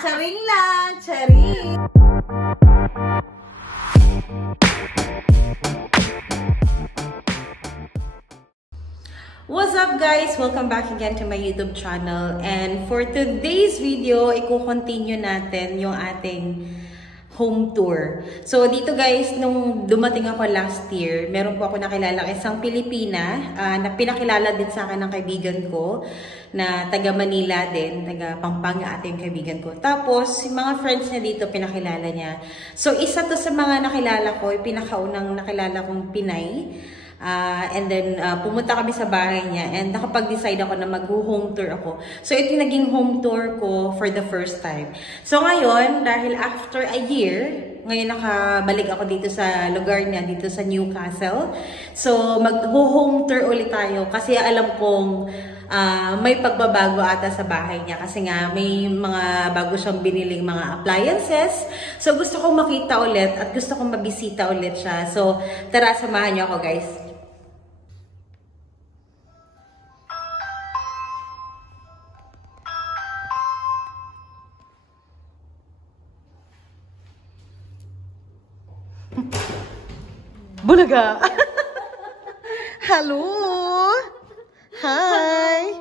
Charing lang! Charing! What's up guys? Welcome back again to my YouTube channel. And for today's video, i-continue natin yung ating home tour. So dito guys, nung dumating ako last year, meron po ako nakilala isang Pilipina na pinakilala din sa akin ng kaibigan ko na taga Manila din, taga Pampanga ate yung kaibigan ko. Tapos, yung mga friends niya dito pinakilala niya. So isa to sa mga nakilala ko, yung pinakaunang nakilala kong Pinay. And then, pumunta kami sa bahay niya and nakapag-decide ako na mag-home tour ako. So, ito yung naging home tour ko for the first time. So, ngayon, dahil after a year, ngayon nakabalik ako dito sa lugar niya, dito sa Newcastle. So, mag-home tour ulit tayo kasi alam kong may pagbabago ata sa bahay niya kasi nga may mga bago siyang biniling mga appliances. So, gusto kong makita ulit at gusto kong mabisita ulit siya. So, tara, samahan niyo ako guys. Bulaga! Hello! Hi!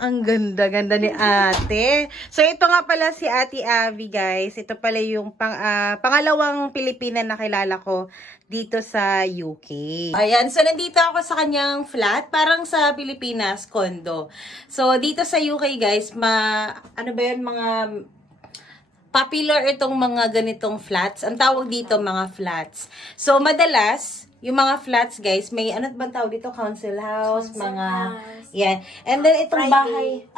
Ang ganda-ganda ni ate. So, ito nga pala si Ate Abby, guys. Ito pala yung pangalawang Pilipina na kilala ko dito sa UK. Ayan, so nandito ako sa kanyang flat. Parang sa Pilipinas, condo. So, dito sa UK, guys, ano ba yun, mga popular itong mga ganitong flats. Ang tawag dito, mga flats. So, madalas, yung mga flats, guys, may, ano bang tawag dito? Council house, mga, yan. And then, itong bahay,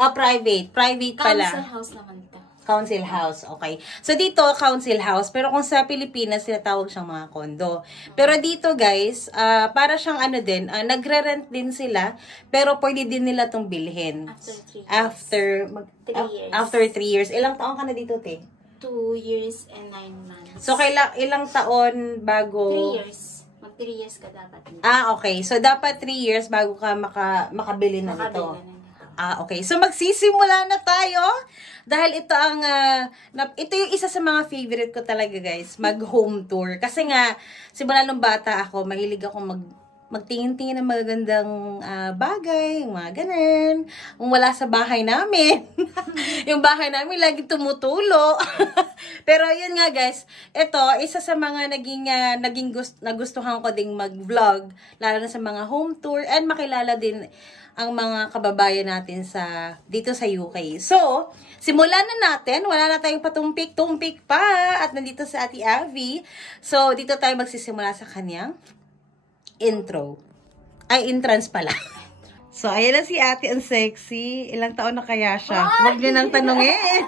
private pala. Council house naman ito. Council house, okay. So, dito, council house. Pero kung sa Pilipinas, sinatawag siyang mga condo. Pero dito, guys, para siyang ano din, nagre-rent din sila, pero pwede din nila itong bilhin. After 3 years. After 3 years. Ilang taon ka na dito, te? 2 years and 9 months. So, ilang taon bago? 3 years. Mag 3 years ka dapat dito. Okay. So, dapat 3 years bago ka makabili na nito. Okay. So, magsisimula na tayo. Dahil ito ito yung isa sa mga favorite ko talaga, guys. Mag-home tour. Kasi nga, simula nung bata ako, mahilig ako magtingin-tingin ng magagandang bagay, yung mga ganun. Kung wala sa bahay namin. Yung bahay namin lagi tumutulo. Pero yun nga guys, ito, isa sa mga nagustuhan ko ding mag-vlog, lalo na sa mga home tour, and makilala din ang mga kababayan natin dito sa UK. So, simulan na natin. Wala na tayong patumpik-tumpik pa. At nandito sa Ate Abby. So, dito tayo magsisimula sa kanyang intro. Entrance pala. So, ayan na si ate, ang sexy. Ilang taon na kaya siya? Huwag niyo nang tanungin.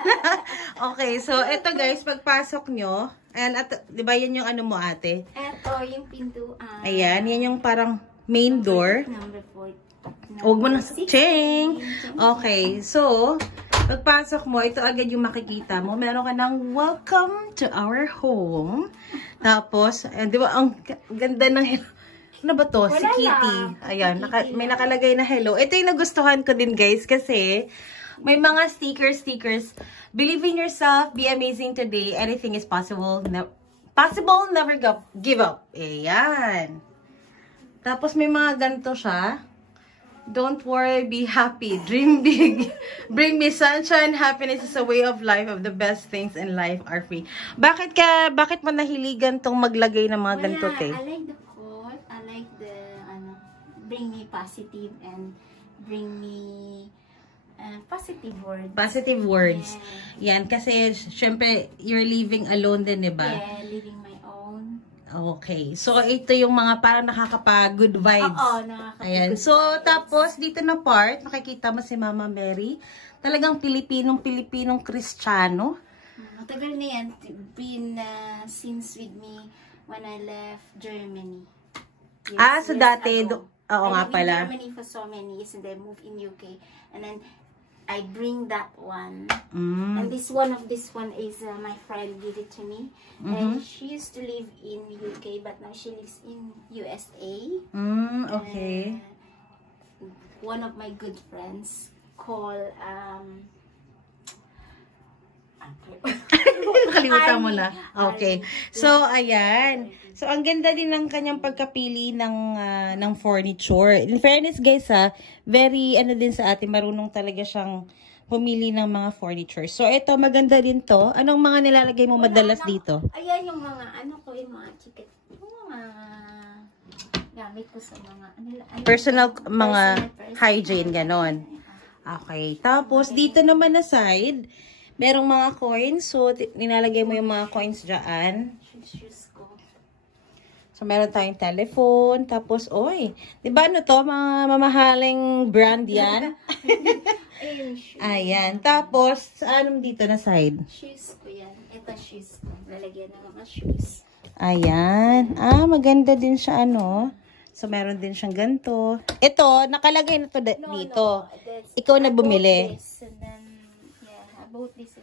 Okay, so, eto guys, pagpasok nyo, ayan, di ba yan yung ano mo ate? Eto, yung pintuan. Ayan, yan yung parang main door. Number 4. Huwag mo na, ching! Okay, so, pagpasok mo, ito agad yung makikita mo. Meron ka ng welcome to our home. Tapos, di ba, ang ganda ng ano ba to? Si Kitty. Ayan, may nakalagay na hello. Ito yung nagustuhan ko din guys kasi may mga stickers. Believe in yourself, be amazing today, anything is possible. Never give up. Ayan. Tapos may mga ganito siya. Don't worry, be happy, dream big. Bring me sunshine, happiness is a way of life, of the best things in life are free. Bakit mo nahiligan tong maglagay ng mga ganito, te? I like the quote. I like the, bring me positive and bring me positive words. Positive words. Yeah. Yan, kasi syempre, you're living alone din, diba? Yeah, living my own. Okay. So, ito yung mga parang nakakapag-good vibes. Oo, nakakapag-good Ayan. So, vibes. tapos, dito na part, nakikita mo si Mama Mary. Talagang Pilipinong Kristiyano. Matagal na yan. Been since with me when I left Germany. So dati, oo nga pala. I lived in Germany for so many years and then moved in UK. And then, I bring that one. And this one is my friend gave it to me. And she used to live in UK but now she lives in USA. Okay. One of my good friends called Nakalimutan mo na. Okay. So, ayan. So, ang ganda din ng kanyang pagkapili ng furniture. In fairness, guys, very, din sa atin, marunong talaga siyang pumili ng mga furniture. So, ito, maganda din to. Anong mga nilalagay mo madalas dito? Ayan yung mga, yung mga chicken. Yung mga gamit ko sa mga, personal hygiene, ganon. Okay. Tapos, dito naman na side, merong mga coins. So, nilalagay mo yung mga coins dyan. Shoes ko. So, meron tayong telephone. Tapos, oy, di ba ano to? Mga mamahaling brand yan. Ayan. Tapos, anong dito na side? Shoes ko yan. Ito shoes ko. Lalagyan ng mga shoes. Ayan. Maganda din siya, So, meron din siyang ganito. Ito, nakalagay na to dito. Ikaw na bumili. About this.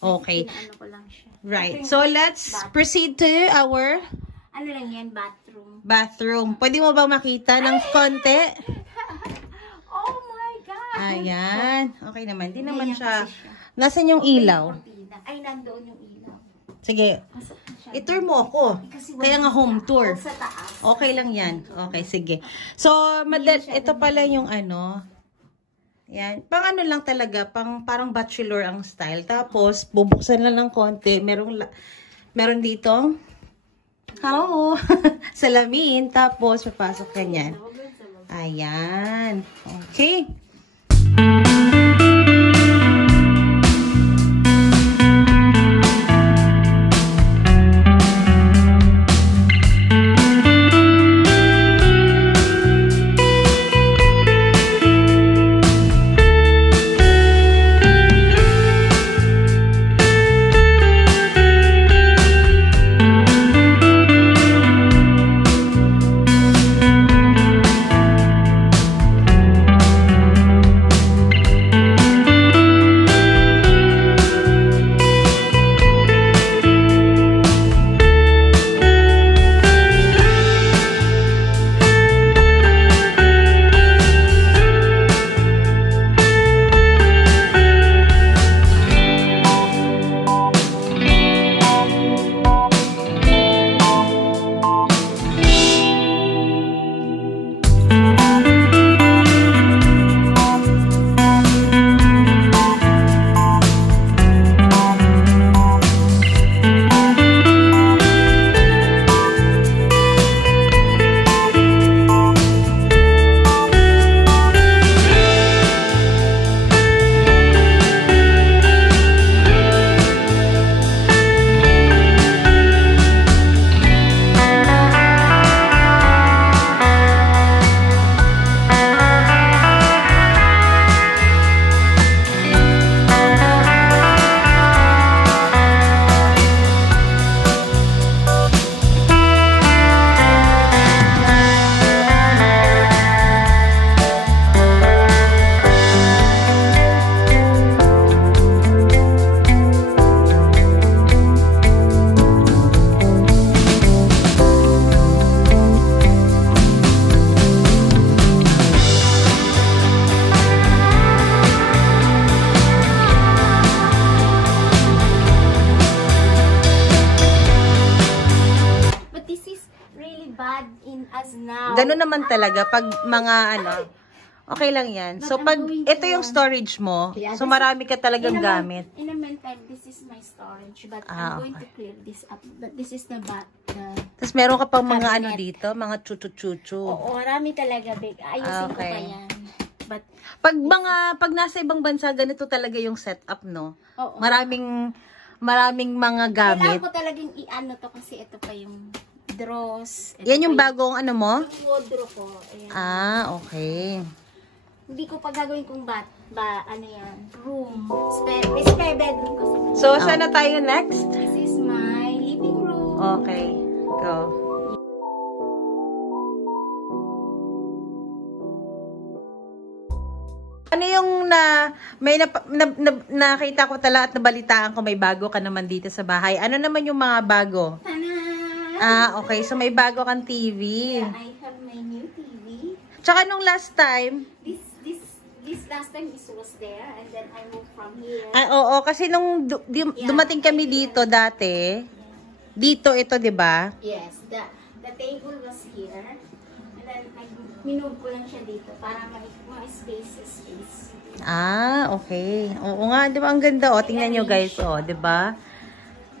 Okay. Ko lang siya. Right. So, let's proceed to our lang yan? Bathroom. Bathroom. Pwede mo bang makita ng konti? Oh my God! Ayan. Okay naman. Di naman siya. Nasaan yung ilaw? Ay, nandoon yung ilaw. Sige. I-tour mo ako. Kaya nga home tour. Sa taas. Okay lang yan. Okay, sige. So, ito pala yung yan. Pang lang talaga. Parang bachelor ang style. Tapos, bubuksan lang ng konti. Meron dito. Salamin. Tapos, papasok ka niyan. Ayan. Okay. Ganun naman talaga pag mga okay lang yan. So pag ito yung storage mo, so marami ka talagang gamit. In a meantime, this is my storage, but I'm going to clear this up. But this is the Tapos meron ka pang mga dito, mga chuchu-chuchu. Oo, marami talaga, big. Ayusin ko pa yan. But pag nasa ibang bansa, ganito talaga yung setup, no? Oo. Maraming mga gamit. Kailangan ko talagang i-ano to kasi ito pa yung drawers. Yan yung bagong mo? Yung wardrobe ko. Ayan. Okay. Hindi ko pa gagawin kung room. Spare bedroom kasi. So, saan na tayo next? This is my living room. Okay. Go. Ano yung nakita ko talaga at nabalitaan ko may bago ka naman dito sa bahay. Ano naman yung mga bago? Okay. So, may bago kang TV. Yeah, I have my new TV. Tsaka nung last time, this last time this was there, and then I moved from here. Oo, kasi nung dumating kami dito dati, dito ito, di ba? Yes, the table was here, and then minove ko lang siya dito para space. Okay. Oo nga, di ba? Ang ganda, oh. Tingnan nyo, guys, oh, di ba?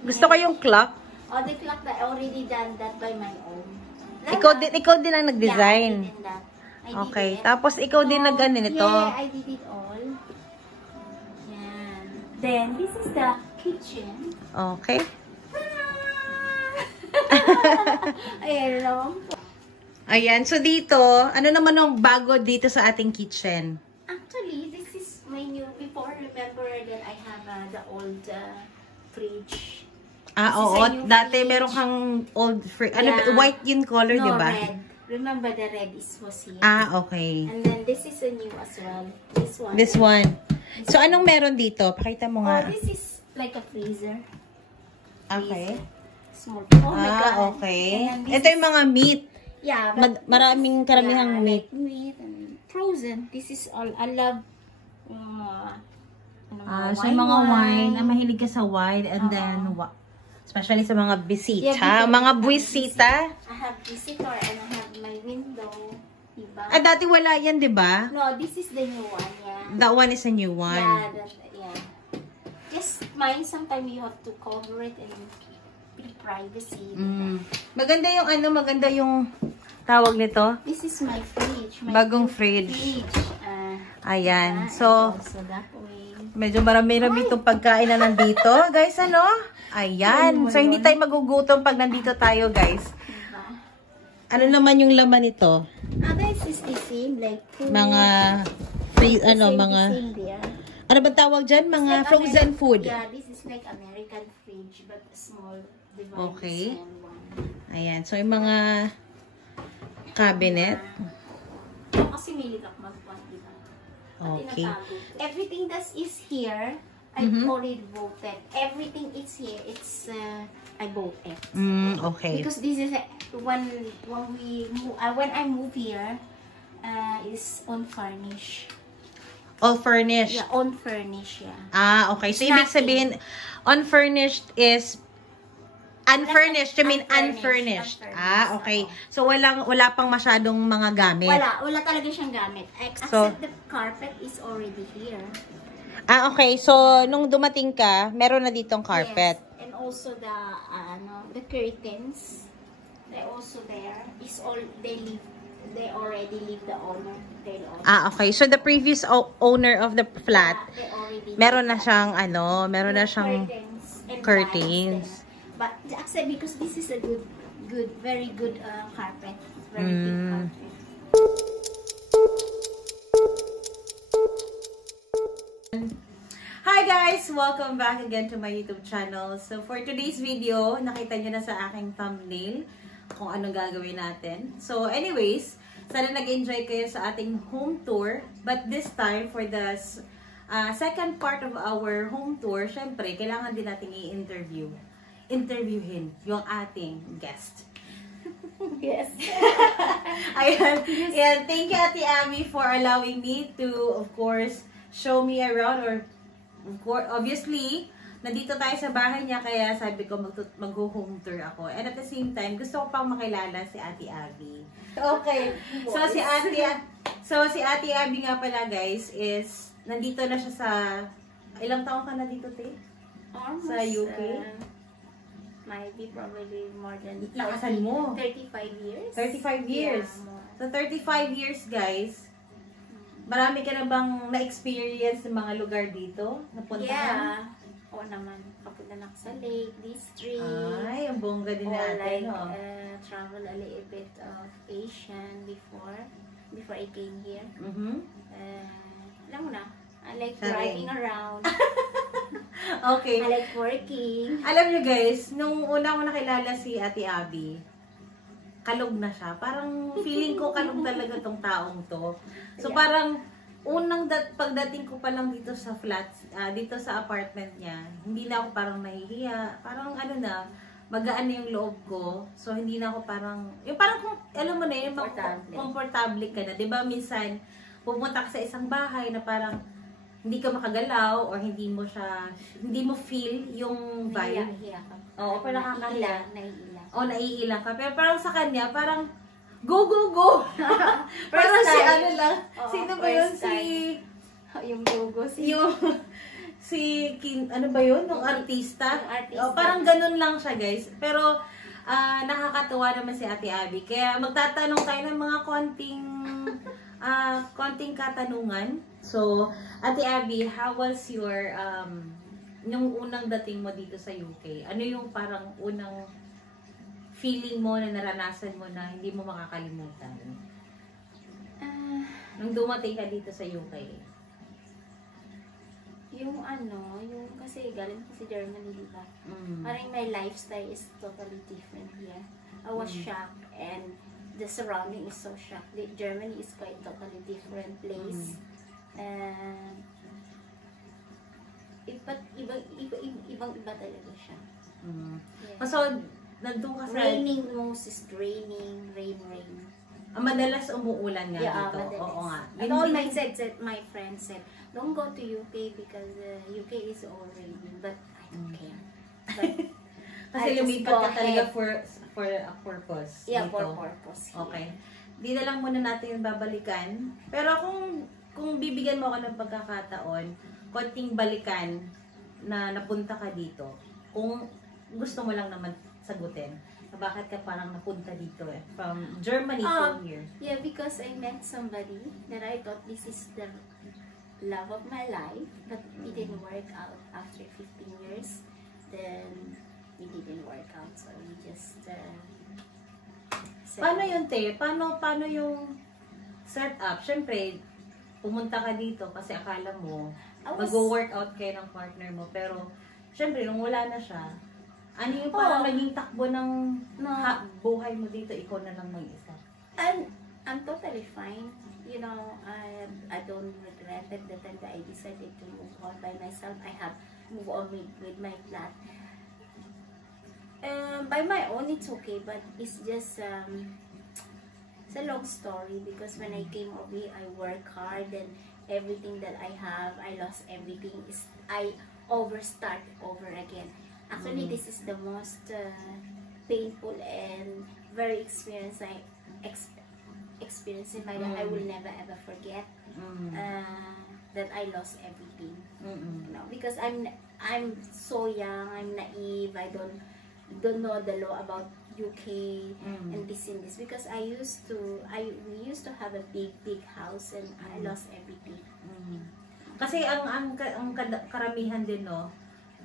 Gusto ko yung clock. Oh, the clock that I already done that by my own. Ikaw din ang nag-design. Yeah, I did that. Okay. Tapos, ikaw din nag-ano nito. Yeah, I did it all. Yan. Then, this is the kitchen. Okay. Ayan. Ayan. So, dito, ano naman ang bago dito sa ating kitchen? Actually, this is my new, before, remember that I have the old fridge. Oo. Dati, meron kang old fridge. Ano, white yun color, no, di ba? Red. Remember the red was here. Okay. And then this is a new as well. This one. So, anong meron dito? Pakita mo nga. Oh, this is like a freezer. Okay. Small. Oh my God. Okay. Ito yung mga meat. Yeah. Maraming karamihang meat. Like meat and frozen. This is all. I love so mga wine. Mahilig ka sa wine. And then, especially sa mga bisita. Yeah, mga buwisita. I have visitor and I have my window. Diba? Dati wala yan, di ba? No, this is the new one. Yeah. That one is a new one. Yeah. Just mine, sometimes you have to cover it and keep privacy. Maganda yung maganda yung tawag nito. This is my fridge. Bagong fridge. Ayan. So, that way. Medyo marami-rami itong pagkain na nandito. Guys, ano? Ayan. So, hindi tayo magugutom pag nandito tayo, guys. Ano naman yung laman nito? This is the same, like mga ano ba tawag dyan? Mga like frozen food. Yeah, this is like American fridge, but small. Okay. Ayan. So, yung mga cabinet. Kasi milig ako mag-want, diba? Okay. Everything that is here, I already bought it. Everything is here. It's I bought it. Okay. Because this is when I move here, is unfurnished. All furnished. Yeah, unfurnished. Yeah. Okay. So ibig sabihin, unfurnished is unfurnished. You mean unfurnished. Okay. So wala pang masyadong mga gamit. Wala talaga siyang gamit. Except the carpet is already here. Okay. So nung dumating ka, meron na ditong carpet. Yes. And also the curtains, they also there. Is all they already leave the owner. Okay. So the previous owner of the flat, meron na siyang curtains. But actually, because this is a very good carpet. Very big carpet. Hi guys! Welcome back again to my YouTube channel. So for today's video, nakita nyo na sa aking thumbnail kung anong gagawin natin. So anyways, sana nag-enjoy kayo sa ating home tour. But this time, for the second part of our home tour, syempre, kailangan din natin interviewin yung ating guest. Yes. Ayan. Thank you, Ate Abby, for allowing me to, of course, show me around, or obviously, nandito tayo sa bahay niya, kaya sabi ko mag-home tour ako. And at the same time, gusto ko pang makilala si Ate Abby. Okay. So si Ate Abby nga pala, guys, is nandito na siya sa ilang taon ka na dito, te? Almost, sa UK? Maybe probably more than 35 years. 35 years. Yeah, so 35 years, guys. Marami ka na bang na-experience ng mga lugar dito? Napuntahan? Yeah. Oo naman. Kapunta na sa Lake District. Ay, ang bongga din natin. Travel a little bit of Asian before I came here. Alam mo na, I like driving around. Okay. I like working. Alam nyo guys, nung una ko nakilala si Ate Abby, kalog na siya. Parang feeling ko kalog talaga tong taong to. So parang pagdating ko pa lang dito sa flat, dito sa apartment niya, hindi na ako parang nahihiya. Parang magaan na yung loob ko. So hindi na ako parang, yung parang alam mo na, yung komportable ka na. Diba minsan, pumunta ka sa isang bahay na parang hindi ka makagalaw or hindi mo feel yung vibe. Naiiyak ka. Oo, pero nakakahiya. Naiiyak. O, naiilang ka. Pero parang sa kanya, parang go, go, go! Parang si ano lang. Sino ba yun? Yung logo. Ano ba yun? Yung artista? Parang ganun lang siya, guys. Pero, nakakatuwa naman si Ate Abby. Kaya magtatanong tayo ng mga konting katanungan. So, Ate Abby, how was your, yung unang dating mo dito sa UK? Ano yung parang unang feeling mo na naranasan mo na hindi mo makakalimutan? Nung dumating ka dito sa UK? Yung kasi galing ko sa Germany, di ba? Parang my lifestyle is totally different here. I was shocked and the surrounding is so shocked. Germany is quite totally different place. And ibang-iba talaga siya. Yeah. So, nandun ka sa... Raining, most is raining, rain. Madalas umuulan nga dito. Madalas. Oo nga. And all my friends said, don't go to UK because UK is all raining. But I don't care. But kasi lumipat ka talaga for a purpose. Yeah, dito. for purpose. Yeah. Okay. Di na lang muna natin yung babalikan. Pero kung bibigyan mo ako ng pagkakataon, konting balikan na napunta ka dito, kung gusto mo lang naman sagutin, bakit ka parang napunta dito from Germany to here? Yeah, because I met somebody that I thought this is the love of my life, but it didn't work out after 15 years. Then it didn't work out, so we just paano yun, Te? Paano yung setup? Siyempre, pumunta ka dito kasi akala mo mag-workout kayo ng partner mo, pero siyempre, nung wala na siya, ano yung parang naging takbo ng buhay mo dito, ikaw na lang mag-isa? I'm totally fine. You know, I don't regret it the time that I decided to move on by myself. I have moved on with my flat. By my own, it's okay, but it's just it's a long story because when I came over here, I work hard and everything that I have, I lost everything. I start over again. Actually, this is the most painful and very experience I experienced in my life. I will never ever forget that I lost everything. You know, because I'm so young, I'm naive, I don't know the law about UK and this. Because we used to have a big house and I lost everything. Kasi ang karamihan din, no,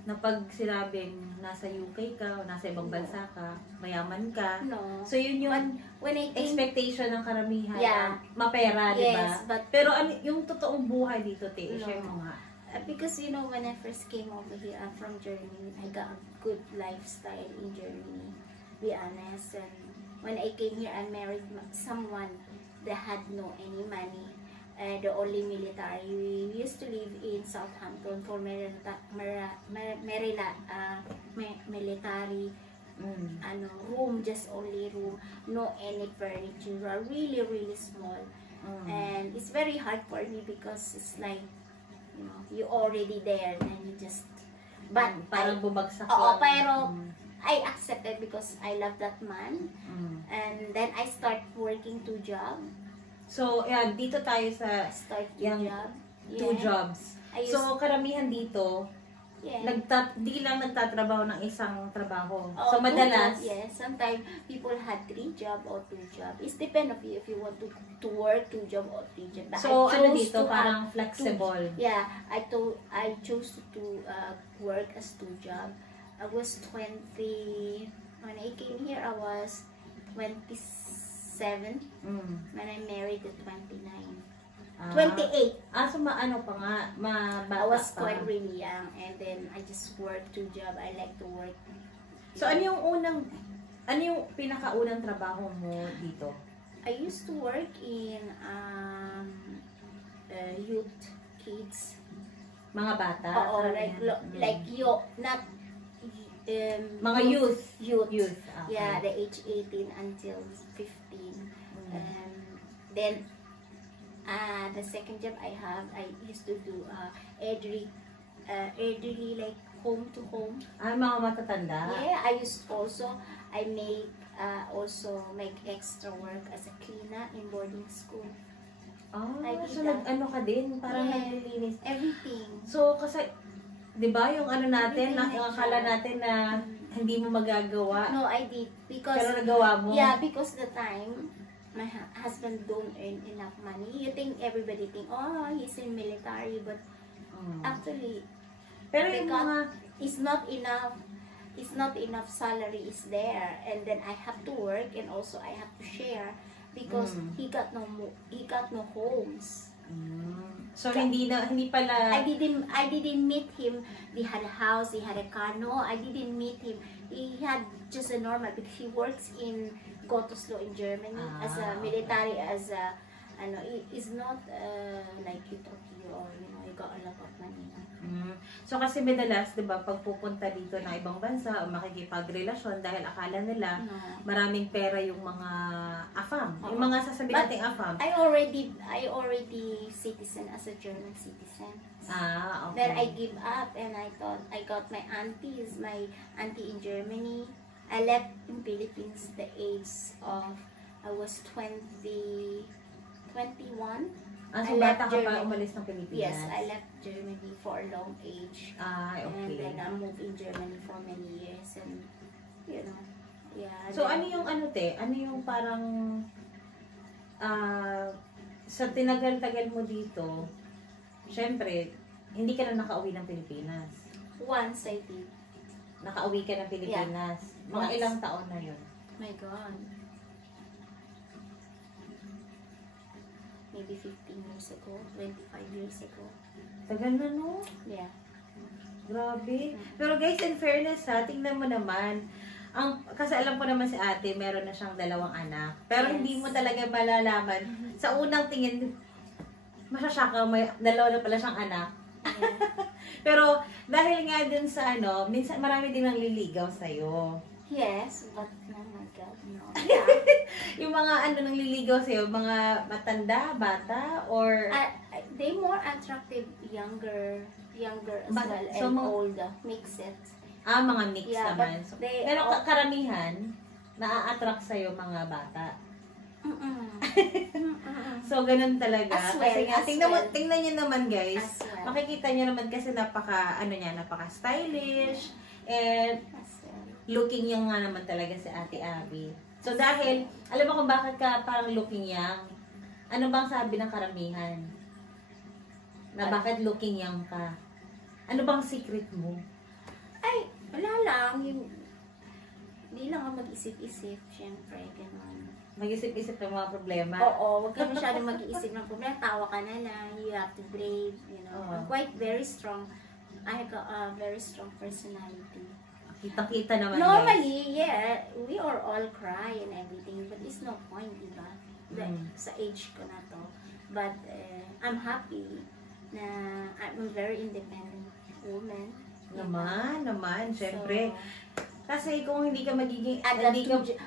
na pag sinabing nasa UK ka o nasa ibang bansa ka, mayaman ka. No. So yun yung when I came, expectation ng karamihan. Yeah. Mapera, di ba? Yes, but pero yung totoong buhay dito, Te, share mo nga. Because you know, when I first came over here, I'm from Germany. I got a good lifestyle in Germany, be honest. And when I came here, I married someone that had no any money. The only military. We used to live in Southampton for military room, just only room, no any furniture, really small. And it's very hard for me because it's like, you know, you already there and you just, but parang bumagsak pero I accepted because I love that man. And then I start working 2 jobs. So, yeah, dito tayo sa two jobs. So, karamihan dito, di lang nagtatrabaho ng isang trabaho. So, madalas, yes, sometimes people had 3 jobs or 2 jobs. It depends on you if you want to work 2 jobs or 3 jobs. So, ano dito, parang flexible. Yeah, I chose to work as 2 jobs. I was 20, when I came here, I was 27. When I married at 29. 28. So ano pa nga, bata I was pa. quite really young and then I just worked 2 jobs. I like to work. So ano yung pinakaunang trabaho mo dito? I used to work in youth kids. Mga bata? Oo, not mga youth. Yeah, the age 18 until 15. And then The second job I have, I used to do elderly like home to home. Ay, mga matatanda. Yeah, I also make extra work as a cleaner in boarding school. I did So that. nag-ano ka din? Parang Yeah. naglilinis. Everything. So, kasi, di ba yung ano natin, Everything yung I akala tried. natin na hindi mo magagawa. No, I did because Pero nagawa mo. yeah, because the time my husband don't earn enough money. You think everybody think, oh, he's in military, but actually, Pero yung because mga, it's not enough. It's not enough salary is there, and then I have to work, and also I have to share because he got no homes. so hindi pala, I didn't meet him. He had a house, he had a car. No, I didn't meet him. He had just a normal because he works in Gottesloh in Germany as a military, as a is not like you talk to you or you got a lot of money. So kasi madalas, 'di ba, pag pupunta dito ng ibang bansa o makikipagrelasyon dahil akala nila maraming pera yung mga AFAM. Yung mga sasabihin nating AFAM. I already citizen as a German citizen. Okay. Then I give up and I thought I got my auntie in Germany. I left in Philippines the age of I was 21. So bata ka pa umalis ng Pilipinas? Yes, I left Germany for a long age. Okay. And then I moved in Germany for many years and yeah. So ano yung ano yung parang sa tinagal-tagal mo dito, syempre, hindi ka na nakauwi ng Pilipinas. Once I did. Nakauwi ka ng Pilipinas. Yeah. Mga Once. ilang taon na yun? My God. Maybe 15 years ago, 25 years ago. Tagal na, no? Yeah. Grabe. Pero guys, in fairness ha, tingnan mo naman. Kasi alam ko naman si ate, meron na siyang 2 anak. Pero Yes. hindi mo talaga malalaman. Sa unang tingin, masyasaka, may 2 na pala siyang anak. Yeah. Pero dahil nga dun sa minsan marami din nang liligaw sa'yo. Yes, but oh my God, no. Yeah. Yung mga nang liligaw sa'yo, mga matanda, bata, or... They more attractive younger as But- well so and mga- older, mix it. mga mix Yeah, naman. but So, they pero all- karamihan, na-attract sa'yo mga bata. So, ganun talaga. As well, Kasi nga, as tingnan well. nyo naman guys. As well. Makikita nyo naman kasi napaka-stylish. And As well. looking young nga naman talaga si Ate Abby. So, dahil, alam mo kung bakit ka parang looking young? Ano bang sabi ng karamihan? Na bakit looking young ka? Ano bang secret mo? Ay, wala lang. Hindi lang ako mag-isip-isip. Siyempre, gano'n. Mag-isip-isip ng mga problema? Oo, huwag ka masyadong mag-iisip ng problema. Tawa ka na lang. You have to brave, I'm quite very strong. I have a very strong personality. Kitang-kita naman, guys. Normally, yeah, we are all cry and everything, but it's no point, diba? Sa age ko na to. But I'm happy na I'm a very independent woman. Naman, syempre. Kasi kung hindi ka magiging...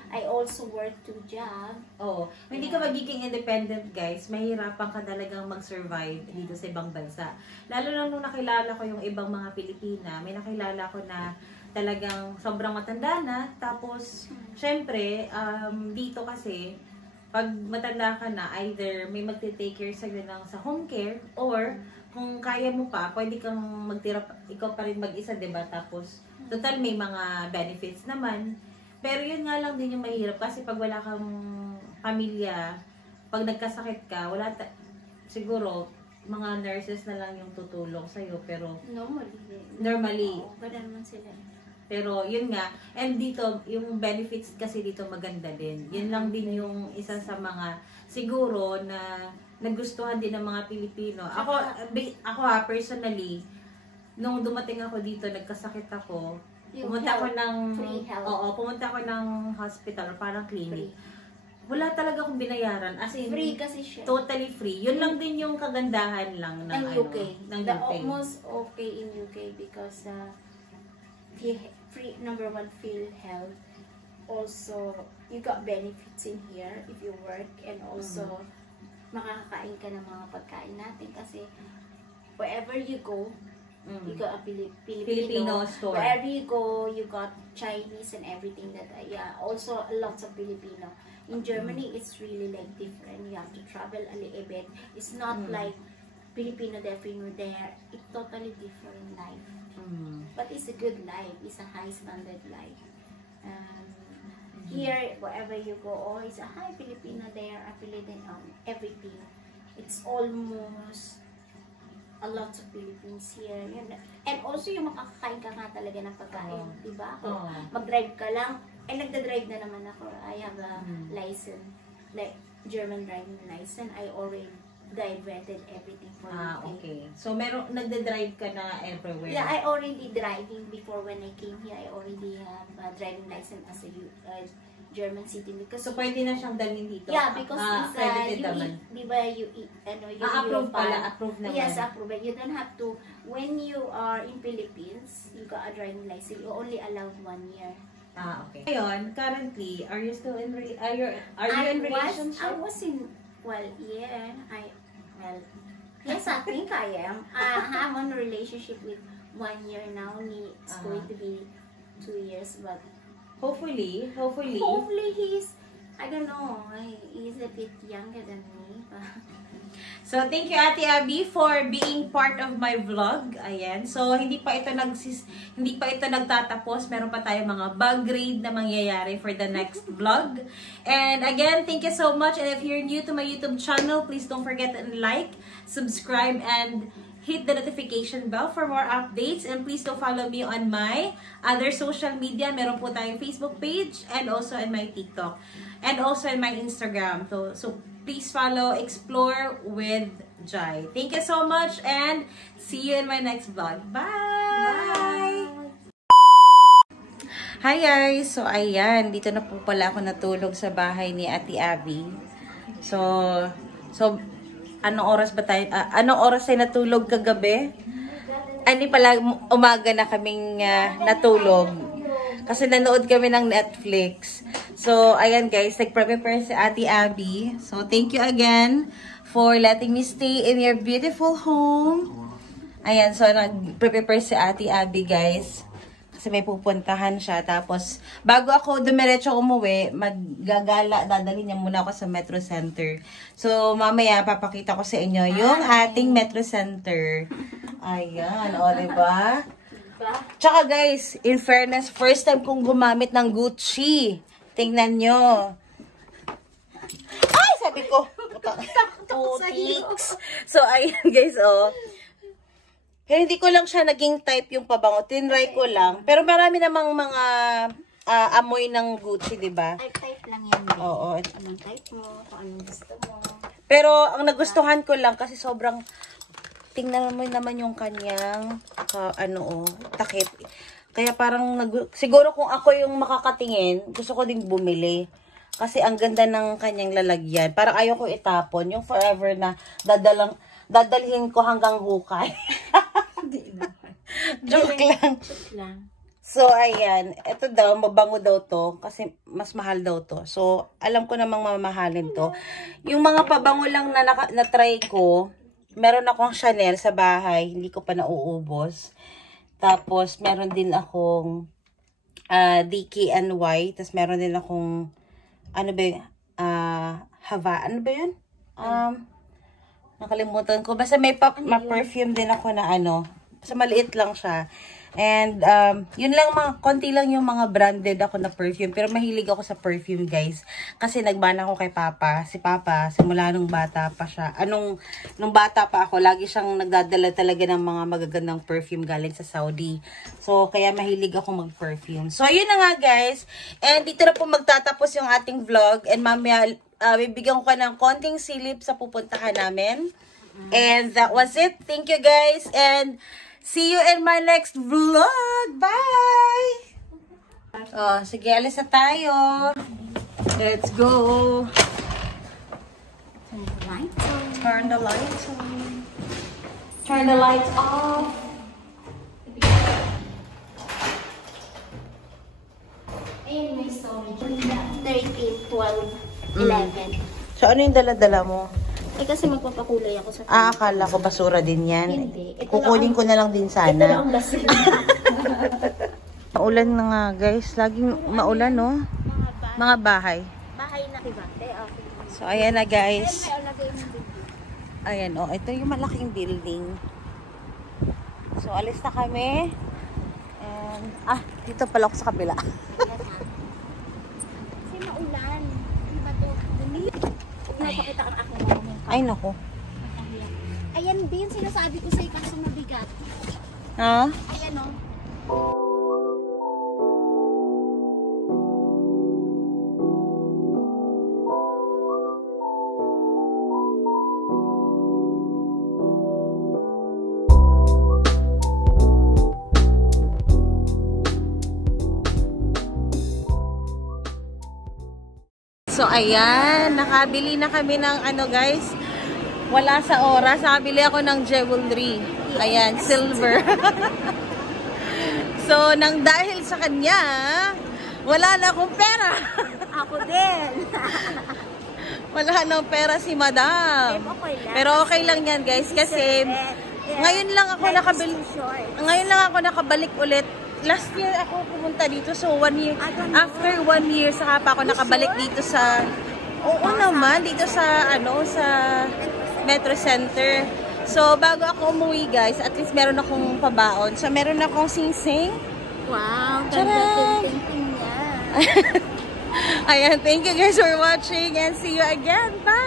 I also work 2 jobs. Kung hindi ka magiging independent, guys, mahirapan ka talagang mag-survive dito sa ibang bansa. Lalo na nung nakilala ko yung ibang mga Pilipina, may nakilala ko na talagang sobrang matanda na. Tapos, syempre, dito kasi, pag matanda ka na, either may magte-take care sa'yo sa home care, or kung kaya mo pa, pwede kang magtira, ikaw pa rin mag-isa, diba? Tapos, total may mga benefits naman. Pero yun nga lang din yung mahirap kasi pag wala kang pamilya, pag nagkasakit ka, siguro, mga nurses na lang yung tutulong sa'yo. Pero, normally. Oo, ganda naman sila. Pero, yun nga. And dito, yung benefits kasi dito maganda din. Yun lang din yung isa sa mga, siguro, na nagustuhan din ng mga Pilipino. Ako personally, nung dumating ako dito, nagkasakit ako, pumunta ako ng free health. pumunta ako ng hospital or parang clinic. Wala talaga akong binayaran. As in, Free kasi siya. totally free. Yun lang din yung kagandahan lang ng UK. ng The UK. most okay in UK because free, number 1, free health. Also, you got benefits in here if you work, and also makakakain ka ng mga pagkain natin kasi wherever you go, you got a Filipino store. Wherever you go, you got Chinese and everything that, also lots of Filipino. In Germany, it's really like different. You have to travel a little bit. It's not like Filipino there, Filipino there. It's totally different life. But it's a good life. It's a high standard life. Here, wherever you go, oh, it's a high Filipino there, a Filipino everything. It's almost a lot of Philippines here. And also, yung makakakain ka nga talaga ng pagkain. Diba? Mag-drive ka lang. Ay, nagda-drive na naman ako. I have a license. Like, German driving license. I already diverted everything for UK. Okay. So, nagda-drive ka na everywhere? Yeah, I already driving before when I came here. I already have a driving license as a German citizen. So, pwede na siyang dalhin dito? Yeah, because it's credited naman. Di ba, you eat, approve pala, approve naman. Yes, approve. You don't have to, when you are in Philippines, you got a driving license, you only allowed 1 year. Okay. Ngayon, currently, are you still in relationship? I was in, yes, I think I am. I'm on a relationship with 1 year now. It's going to be 2 years, but hopefully he's, I don't know, he's a bit younger than me. So, thank you Ate Abby for being part of my vlog. Ayan. So, hindi pa ito nagtatapos. Meron pa tayong mga bug raid na mangyayari for the next vlog. And again, thank you so much. And if you're new to my YouTube channel, please don't forget to like, subscribe, and hit the notification bell for more updates. And please do follow me on my other social media. Meron po tayong Facebook page and also in my TikTok. And also in my Instagram. So please follow Explore with Jai. Thank you so much and see you in my next vlog. Bye! Hi guys! So ayan, dito na po pala ako natulog sa bahay ni Ate Abby. So anong oras tayo natulog kagabi? Hindi pala, umaga na kaming natulog. Kasi nanood kami ng Netflix. So, ayan guys, nag-prepare si Ate Abby. So, thank you again for letting me stay in your beautiful home. Ayan, so nag-prepare si Ate Abby guys. Kasi may pupuntahan siya. Tapos, bago ako dumiretso umuwi, dadalhin niya muna ako sa Metro Center. So, mamaya papakita ko sa inyo yung ating Metro Center. Ayan, o, diba? Tsaka guys, in fairness, first time kong gumamit ng Gucci. Tingnan nyo. Ay, sabi ko. Putiks. So, ayan guys, oh. Kaya hindi ko lang siya naging type yung pabango. Tinry ko lang. Pero marami namang mga amoy ng Gucci, diba? Type lang yan. Oo. Anong type mo, kung anong gusto mo. Pero ang nagustuhan ko lang kasi sobrang, tingnan mo naman yung kanyang, takip. Kaya parang, siguro kung ako yung makakatingin, gusto ko ding bumili. Kasi ang ganda ng kanyang lalagyan. Parang ayaw ko itapon. Yung forever na dadalhin ko hanggang hukay. Joke lang. So, ayan. Ito daw, mabango daw to. Kasi mas mahal daw to. So, alam ko namang mamahalin to. Yung mga pabango lang na try ko, meron akong Chanel sa bahay. Hindi ko pa nauubos. Tapos, meron din akong DKNY. Tapos, meron din akong ano ba yun? Nakalimutan ko. Basta may perfume din ako na basta maliit lang siya. And, yun lang, konti lang yung mga branded ako na perfume. Pero mahilig ako sa perfume, guys. Kasi nagmana ako kay Papa. Si Papa, simula nung bata pa siya. Nung bata pa ako, lagi siyang nagdadala talaga ng mga magagandang perfume galing sa Saudi. So, kaya mahilig ako mag-perfume. So, yun na nga, guys. And dito na po magtatapos yung ating vlog. And mamaya, bibigyan ko ka ng konting silip sa pupuntahan namin. And that was it. Thank you, guys. And see you in my next vlog. Bye! Oh, sige, alis na tayo. Let's go. Turn the lights on. Turn the lights off. Ayun, may storage. 13, 12, 11. So, ano yung dala-dala mo? Eh kasi magpapakulay ako sa Akala ko basura din yan. Hindi. Ito Kukunin ko na lang din Ito sana. lang ang basil. Maulan na nga guys. Laging maulan no? Mga bahay. Bahay na. Diba? Okay. So ayan na guys. May alagay ng bibig. Ayan oh. Ito yung malaking building. So alis na kami. And, dito pala ako sa kabila. Kasi maulan. Di ba to? Napakita ang aking moment. Ay nako. Ayan din sinasabi ko sa'yo kaso mabigat. Ha? Ayan o. So ayan, nakabili na kami ng ano guys. Wala sa oras, nakabili ako ng jewelry. Ayan, silver. So nang dahil sa kanya, wala na akong pera. Ako din. Wala nang pera si madam. Okay lang. Pero okay lang yan guys kasi ngayon lang ako nakabalik ulit. Last year ako pumunta dito, so 1 year. After 1 year, saka pa ako nakabalik dito sa... Oo naman, dito sa sa Metro Center. So, bago ako umuwi guys, at least meron akong pabaon. So, meron akong sing-sing. Wow, Tcharam! ganda thinking niya. Ayan, thank you guys for watching and see you again. Bye!